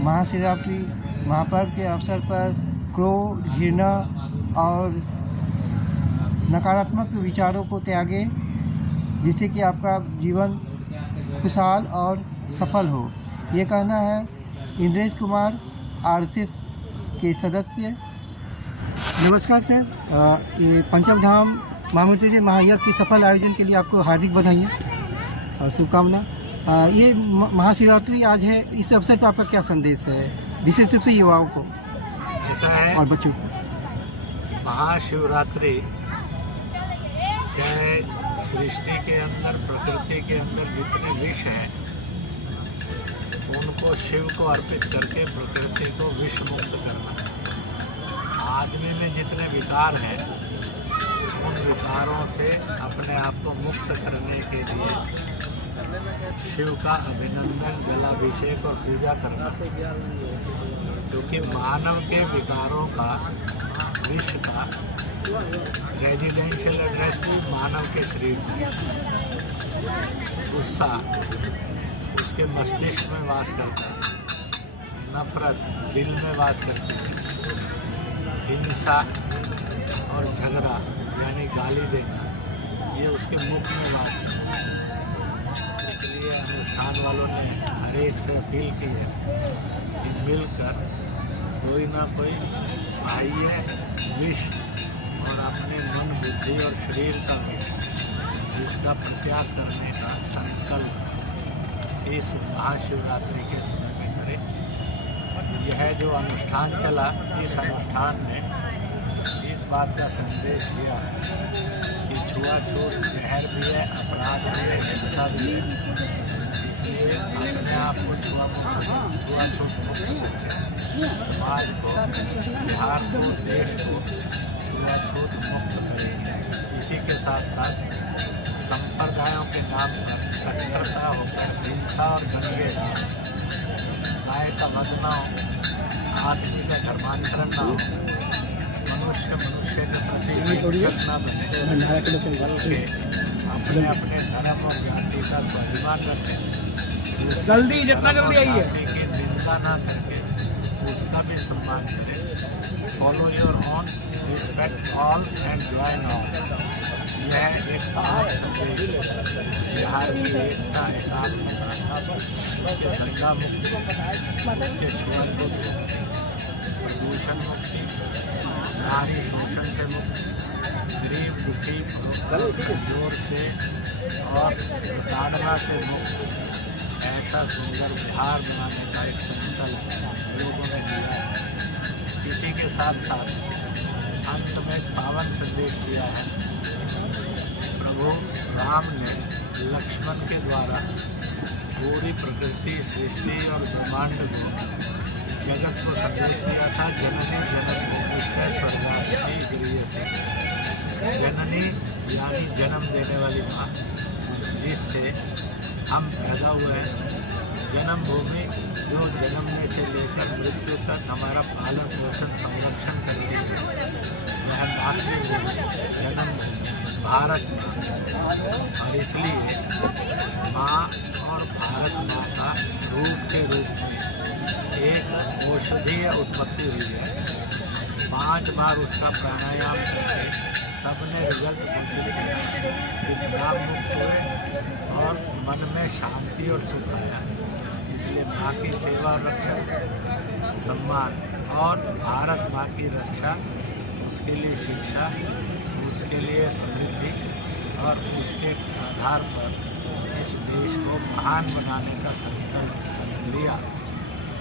महाशिवरात्रि महापर्व के अवसर पर क्रोध, घृणा और नकारात्मक विचारों को त्यागें, जिससे कि आपका जीवन खुशहाल और सफल हो। ये कहना है इंद्रेश कुमार, आरएसएस के सदस्य। नमस्कार सर, ये पंचम धाम महामृत्युंजय महायज्ञ के सफल आयोजन के लिए आपको हार्दिक बधाइयाँ और शुभकामना। ये महाशिवरात्रि आज है, इस अवसर पर आपका क्या संदेश है, विशेष रूप से युवाओं को? ऐसा है और बच्चों को। महाशिवरात्रि चाहे सृष्टि के अंदर, प्रकृति के अंदर जितने विष हैं उनको शिव को अर्पित करके प्रकृति को विष मुक्त करना। आदमी में जितने विकार हैं उन विकारों से अपने आप को मुक्त करने के लिए शिव का अभिनंदन, जलाभिषेक और पूजा करना, क्योंकि मानव के विकारों का, विश्व का रेजिडेंशियल एड्रेस भी मानव के शरीर में। गुस्सा उसके मस्तिष्क में वास करता है, नफरत दिल में वास करती है, हिंसा और झगड़ा यानी गाली देना ये उसके मुख में वास करता है। इसलिए अनुष्ठान वालों ने हर एक से अपील की है कि मिलकर कोई ना कोई बाह्य विष और अपने मन, बुद्धि और शरीर का विष, इसका प्रत्याग करने का संकल्प इस महाशिवरात्रि के समय में करें। यह जो अनुष्ठान चला, इस अनुष्ठान ने इस बात का संदेश दिया है कि छुआछूत जहर भी है, अपराध भी है, हिंसा भी है। इसलिए अपने आप को छुआछूत मुक्त समाज को, बिहार को, देश को छुआछूत मुक्त करेंगे। इसी के साथ साथ संप्रदायों के नाम पर कट्टरता होकर हिंसा और दंगे, गाय का वध न हो, आदमी का धर्मांतरण न हो, मनुष्य के प्रति हिंसक न बने, बल्कि अपने अपने धर्म और जाति का स्वाभिमान रखें, जल्दी जितना जल्दी आइए, की निंदा न करके उसका भी सम्मान करें। Follow your own, respect all and join all. यह एक प्रमुख संदेश बिहार की एकता, एकात्मता, उसके दंगा मुक्ति, उसके छुआछूत मुक्ति, प्रदूषण मुक्ति, नारी शोषण से मुक्ति, गरीब दुखी कमजोर से और प्रताड़ना से मुक्त, ऐसा सुंदर बिहार बनाने का एक संकल्प लोगों ने लिया है। इसी के साथ साथ अंत में एक पावन संदेश दिया है। प्रभु राम ने लक्ष्मण के द्वारा पूरी प्रकृति, सृष्टि और ब्रह्मांड को, जगत को संदेश दिया था। जननी जनक स्वर्गादि गृह्यसे। जननी यानी जन्म देने वाली माँ, जिससे हम पैदा हुए हैं। जन्मभूमि जो जन्मने से लेकर मृत्यु तक हमारा पालन पोषण संरक्षण करती है, वह मातृभूमि, जन्मभूमि भारत माँ। और इसलिए माँ और भारत माँ का रूप के रूप में एक औषधीय उत्पत्ति हुई है। 5 बार उसका प्राणायाम करके सबने रिजल्ट हासिल किया, विकार मुक्त हुए और मन में शांति और सुख आया। इसलिए माँ की सेवा और रक्षा, सम्मान और भारत माँ की रक्षा, उसके लिए शिक्षा, उसके लिए समृद्धि और उसके आधार पर इस देश को महान बनाने का संकल्प लिया।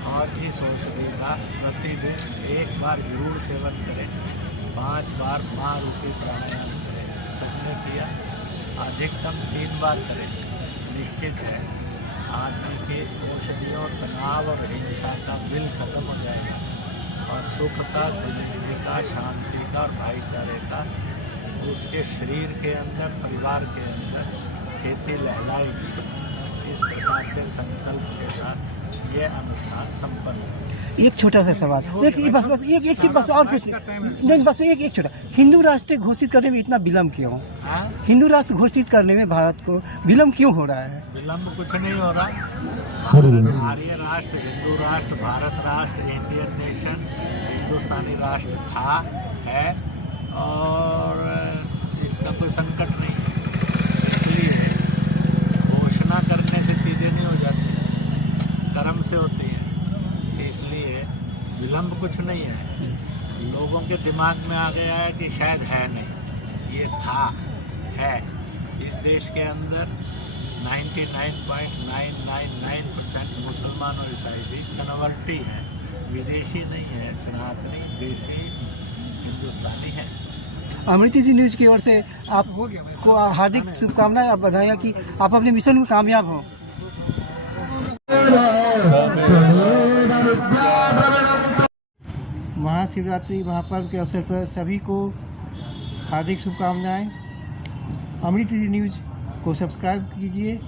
और इस औषधि का प्रतिदिन 1 बार जरूर सेवन करें, 5 बार माँ रूपी प्राणायाम करें। सबने किया, अधिकतम 3 बार करें। निश्चित है आदमी के औषधियों, तनाव और हिंसा का बिल खत्म हो जाएगा और सुख का, समृद्धि का, शांति का और भाईचारे का उसके शरीर के अंदर, परिवार के अंदर खेती लहलाएगी। इस इस प्रकार से संकल्प के साथ ये अनुष्ठान संपन्न हुआ। एक छोटा सा सवाल, एक एक चीज बस, और कुछ नहीं, बस एक छोटा, हिंदू राष्ट्र घोषित करने में इतना विलम्ब क्यों? हाँ? हिंदू राष्ट्र घोषित करने में भारत को विलम्ब क्यों हो रहा है? विलम्ब कुछ नहीं हो रहा। आर्य राष्ट्र, हिंदू राष्ट्र, भारत राष्ट्र, इंडियन नेशन, हिंदुस्तानी राष्ट्र था, है, और इसका कोई संकट नहीं है। इसलिए घोषणा करने से चीज़ें नहीं हो जाती, कर्म से होती है। इसलिए विलम्ब कुछ नहीं है। लोगों के दिमाग में आ गया है कि शायद है नहीं, ये था, है। इस देश के अंदर 99.999% मुसलमान और ईसाई भी कन्वर्टी हैं, विदेशी नहीं है, सनातनी देसी हिंदुस्तानी है। अमृति जी न्यूज़ की ओर से आपको हार्दिक शुभकामनाएं, आप बधाई कि आप अपने मिशन में कामयाब हों। महाशिवरात्रि महापर्व के अवसर पर सभी को हार्दिक शुभकामनाएं। अमृति जी न्यूज़ को सब्सक्राइब कीजिए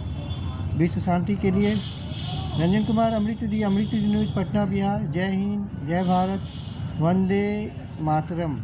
विश्व शांति के लिए। रंजन कुमार, अमृति जी न्यूज़, पटना, बिहार। जय हिंद, जय भारत, वंदे मातरम।